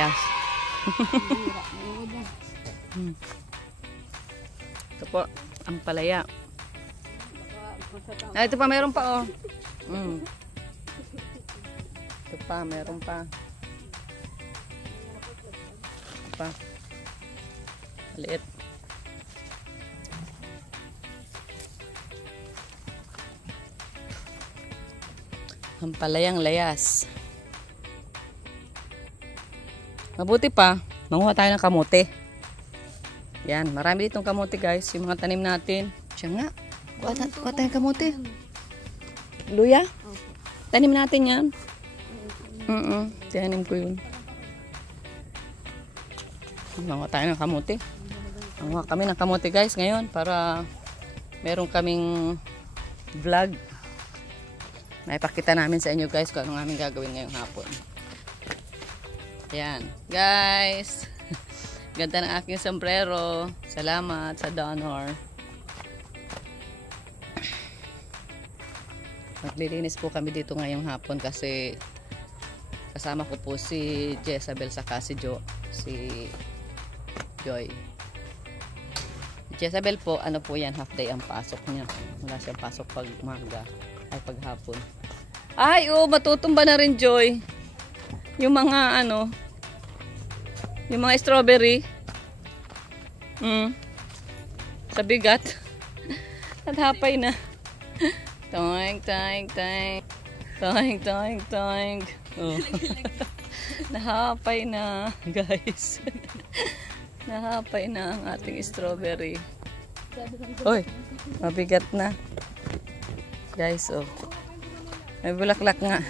layas. Ito po, ang palaya. Ah, ito pa, meron pa oh. Ito pa, meron pa. Ito pa. Maliit. Ang palayang layas. Mabuti pa, manguha tayo ng kamote. Yan, marami ditong kamote guys. Yung mga tanim natin. Siya nga, kuha tayo ng kamote. Luya? Tanim natin yan. Tanim ko yun. Manguha tayo ng kamote. Manguha kami ng kamote guys ngayon para meron kaming vlog. Naipakita namin sa inyo guys kung anong aming gagawin ngayong hapon. Yan, guys. Ganda ng aking sombrero. Salamat sa donor. Maglilinis po kami dito ngayong hapon kasi kasama ko po si Jezabel saka si Joy. Jezabel po, ano po yan, half day ang pasok niya. Wala siyang pasok pag umaga ay paghapon. Ay, oh, matutumba na rin Joy. Yung mga ano, yung mga strawberry. Sa bigat. At hapay na. Toing, toing, toing. Toing, toing, toing. Oh. Nahapay na, guys. Nahapay na ang ating strawberry. Oy, mabigat na. Guys, oh. May bulaklak nga.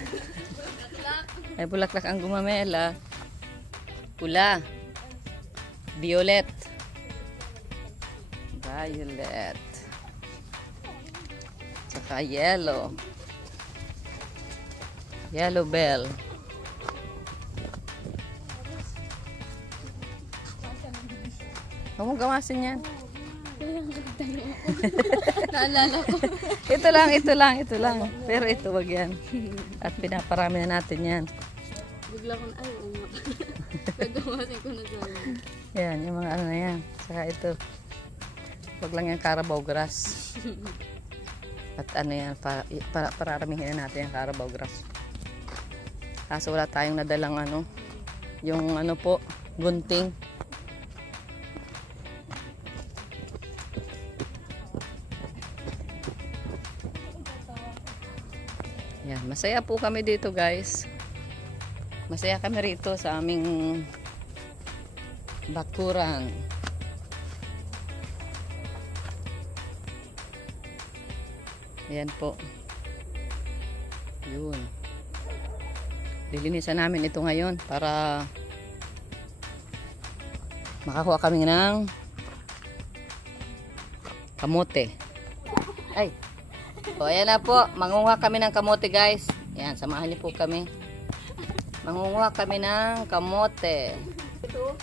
May bulaklak ang gumamela. Pula. Violet. Violet. Saka yellow. Yellow bell. Huwag mong gawasin yan. Naalala ko. Ito lang. Pero ito, wag yan. At pinaparami na natin yan. Bigla ko na, ay, oo. Gagawasin ko na dyan. Yan, yung mga ano na yan. Saka ito. Wag lang yung Carabao grass. At ano yan, pararamihin na natin yung Carabao grass. Kaso wala tayong nadalang ano, yung ano po, gunting. Yan, masaya po kami dito guys. Masaya kami rito sa aming bakuran. Ayan po. Yun. Lilinisan namin ito ngayon para makakuha kami ng kamote. Ay. O ayan na po. Mangunguha kami ng kamote guys. Ayan, samahan niyo po kami. Mangunguha kami ng kamote. Ito.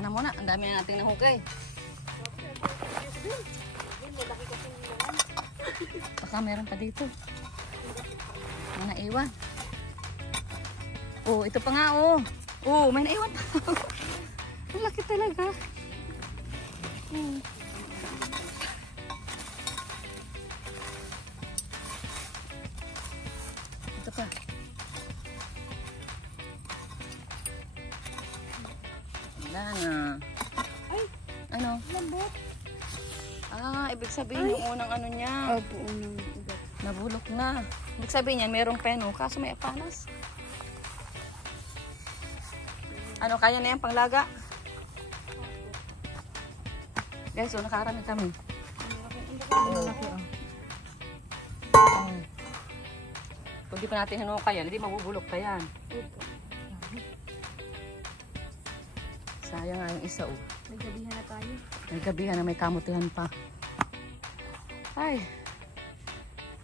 Unahan na muna. Ang dami na nating nahukay. Baka meron pa dito. May naiwan. Oh, ito pa nga oh. Oh, may naiwan pa. Ang laki talaga. Ito pa. Wala na. Ay, Ano? lambot. Ah, ibig sabihin yung unang ano niya. Opo, unang ugat. Nabulok na. Ibig sabihin yan, merong peno. Kaso may apanas. Ano, kaya na yan panglaga? Guys, so nakarami kami. Kung di pa natin hinukay yan, hindi mabubulok pa yan. Opo. Sayang nga yung isa, oh. May gabihan na tayo. May gabihan na may kamutihan pa. Ay.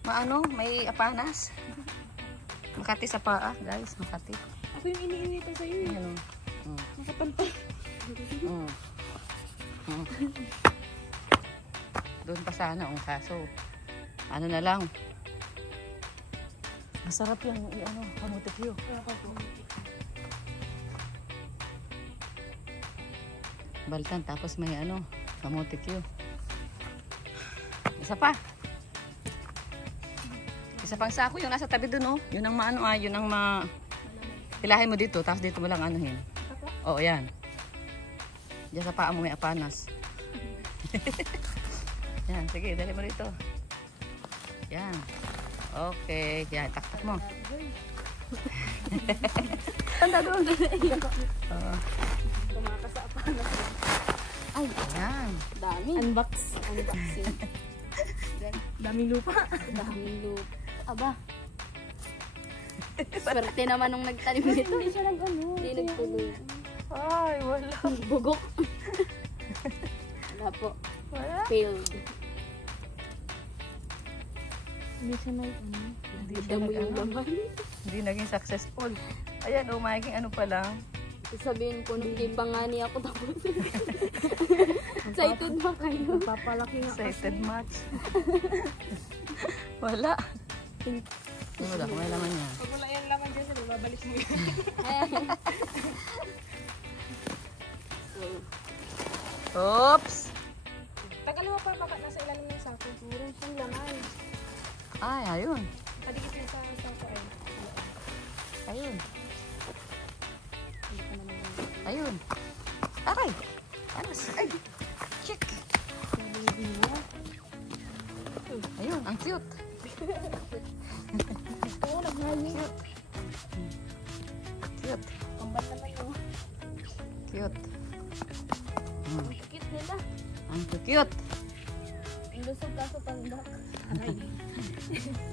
Maano, may apanas. Makati sa paa, guys. Makati. Ako yung iniinitan sa'yo eh. Ayan, oh. Nakapantay. Doon pa sana ang kaso. Ano na lang. Masarap yan yung ano, kamutikyo. Baltan tapos may ano, kamutikyo. Isa pa. Isa pang sako yung nasa tabi doon, oh. Yun ang maano yun ang hilahin mo dito, tapos dito mo lang anuhin. Oo, yan. Diyan sa paa mo may apanas. Yan, sige, dali mo dito. Yan. Okay, yan, taktak mo. Tanda doon. Tumakas sa apanas. Ay, yan. Dami. Unboxing. Daming lupa. Daming lupa. Aba. Swerte naman nung nagtanim nito. Hindi siya nag-ano. Hindi nagtuloy. Ay, wala. Bugok. Wala po. Wala. Failed. Hindi siya nag-ano. Hindi siya Damo yung nag-ano. laman. Hindi naging successful. Ayan, oh, magiging ano pa lang. Sabihin ko, nagkipangani ako tapos. Excited ba kayo? Papalaki nga Excited much. Wala. Wala, kung may laman niya. Pag wala yan laman dyan, babalik mo yan. Oops! Tagal mo pa baka nasa ilalim ng sako. Meron siyang laman. Ay, ayun. Padikit mo sa sako ay. Ayun. Ayun. Aray! Anas! Ay! Check! Ayun, ang cute. Oo, naghayo. Cute. Cute. Kambal naman yun. Cute. Ang cute nila. Ang cute. Ang lusog kaso pandak.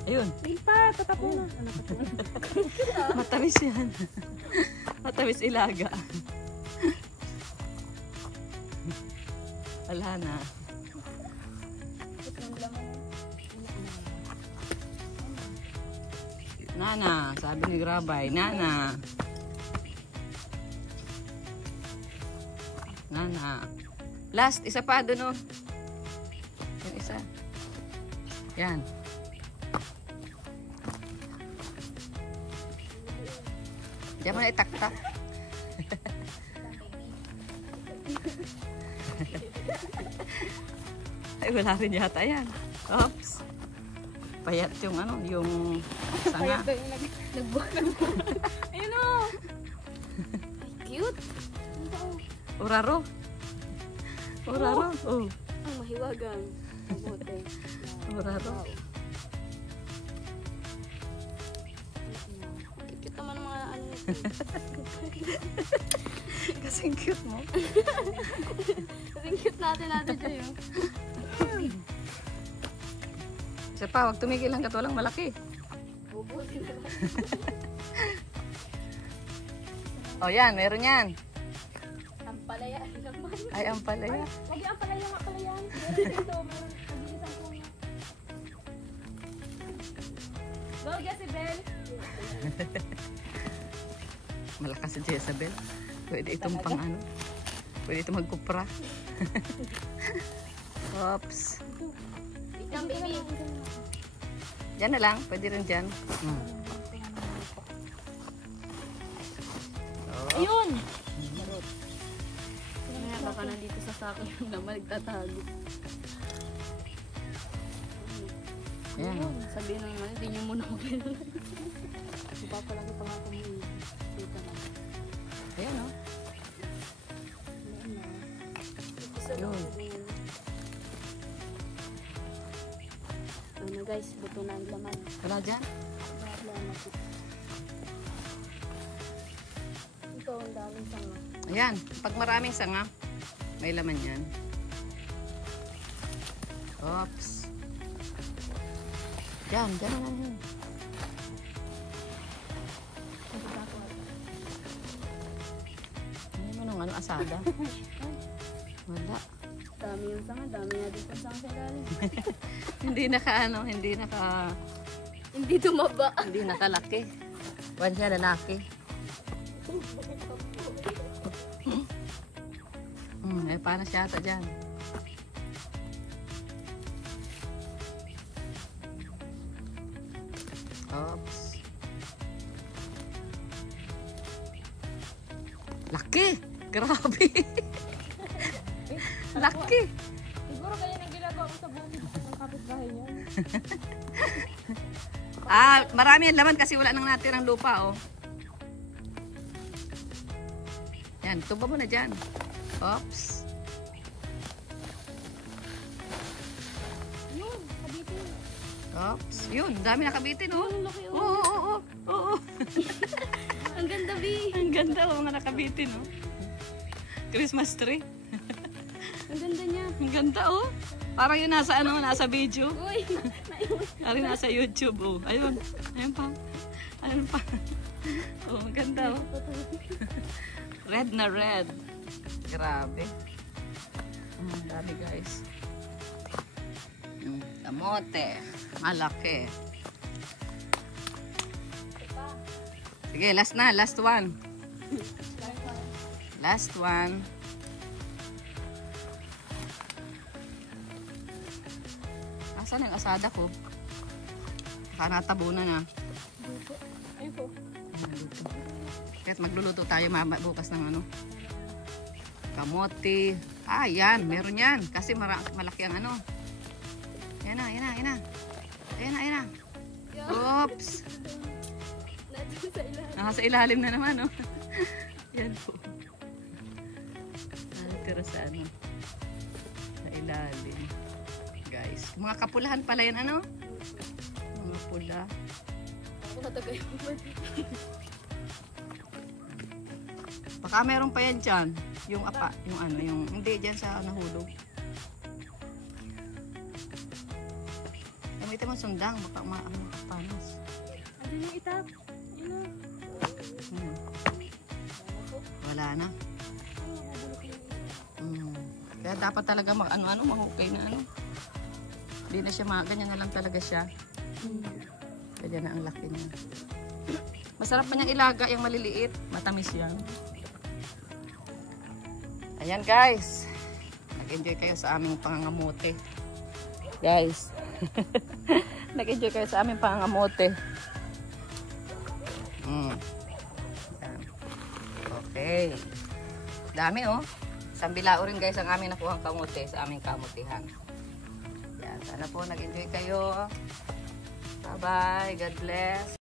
Ayun. Hindi pa, tatapon na. Matamis yan. Matamis ilaga. Wala na. Nana, sabi ni Grabay, Nana. Nana. Last, isa pa doon, oh. Yung isa. Yan. Diyan mo na itaktak. Ay, wala rin yata yan. Oops. Payat yung ano, yung sanga. Nagbuhat. Ayun o. Cute. Uraro. Uraro. Oh. Ang mahiwagang. Mabuti. Uraro. Cute naman mga ano. Kasing cute mo. Kasing cute natin dyan yun. Isa pa, wag tumigil hanggat walang malaki. Oh, yan, meron yan. Ang palaya. Ay, ang palaya. Wag yung ang palaya nga pala yan. Ito, meron. Pag-iisang ko na. Go, Jezebel. Malakas si Jezebel. Pwede itong pang ano. Pwede ito magkupra. Oops. Ikaw, baby. Diyan na lang. Pwede rin dyan. Ayun! Kaya baka nandito sa sako yung naman nagtatago. Ayan. Sabihin ng mga, hindi nyo muna mag-alala. Ipapalaki pa nga kung dito na. Ayan o. Yun. Ano guys, buto na ang laman. Wala dyan? Ito, ang daming sanga. Ayan. Pag maraming sanga, may laman yan. Oops. Diyan. Diyan na lang yun. Ano mo nung asada? Wala. Dami yung sanga, dami nga dito sanga sa ilalim. Hindi tumaba. Hindi nakalaki. One siya lalaki. Eh, paano siya ata dyan? Oops. Laki! Grabe! Laki! Siguro kaya nang ginagawa ko sa bukid ng kapitbahay niya. Marami ang laman kasi wala nang natirang lupa, oh. Yan, tuba mo na dyan. Oops. Yun, kabitin. Oops. Yun, dami nakabitin, oh. Ang laki, oh. Oo. Ang ganda, Bi. Ang ganda, oh, mga nakabitin, oh. Christmas tree. Ang ganda niya. Ang ganda, oh. Parang yun nasa video. Uy, Parang nasa YouTube, oh. Ayun. Ayun pa. Ayun pa. Oh, ang ganda, oh. Red na red. Grabe. Ang dami, guys. Kamote. Malaki. Sige, last na. Last one. Last one. Asan yung asada ko? Baka natabunan na. ayun po. Kaya magluluto tayo bukas ng ano. Kamote. Yan. Meron yan. Kasi malaki ang ano. Yan na. Oops. Nasa ilalim na naman, oh. Yan po. Tira sa ano. Sa ilalim. Guys. Mga kapulahan pala yan, ano? Mga pula. Ako natagay mo ba? Baka meron pa yan dyan. Yung apa, yung ano, yung hindi dyan sa nahulog. Gamitin mo sundang, baka panos. Ano yung itap? Yun na. Wala na. Kaya dapat talaga ano-ano, mahukay na ano. Hindi na siya, ganyan na lang talaga siya. Kaya na ang laki niya. Masarap pa niyang ilaga yung maliliit. Matamis yan. Ayan guys. Nag-enjoy kayo sa aming pangangamote. Guys. Nag-enjoy kayo sa aming pangangamote. Okay. Dami, oh. Isang bilao rin guys ang aming nakuhang kamote sa aming kamutihan. Yan. Sana po nag-enjoy kayo. Bye-bye. God bless.